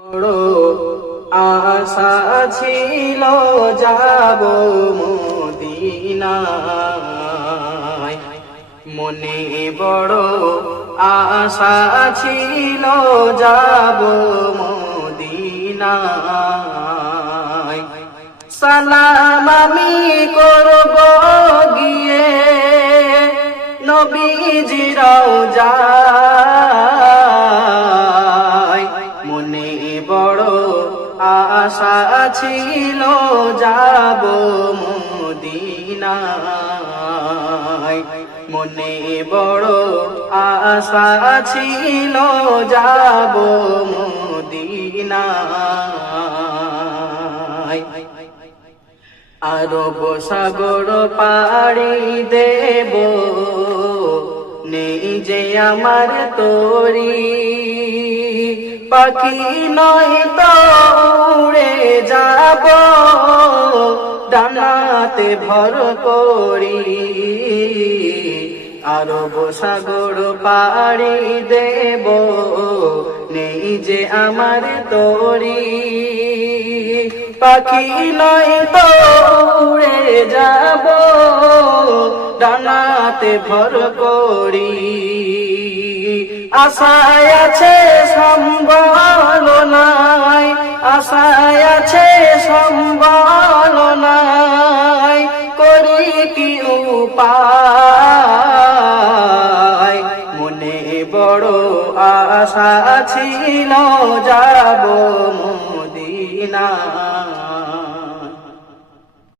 বড় আশা ছিল যাব মদিনায়, মনে বড় আশা ছিল যাব মদিনায়। সালাম আমি করব গিয়ে নবীজির রওজায়, মনে বড় আশা ছিল যাব মদিনায়, মনে বড় আশা ছিল যাব মদিনায়। আরব সাগর পাড়ি দেব, নেই যে আমার তরি, পাখি নয় তো উড়ে যাব ডানাতে ভর করি। আরব সাগর পাড়ি দেব, নেই যে আমার তরি, পাখি নয় তো উড়ে যাব ডানাতে ভর করি। আশায় আছে সম্বল নাই, আশায় আছে সম্বল নাই, করি কি উপায়, মনে বড় আশা ছিল যাব মদিনায়।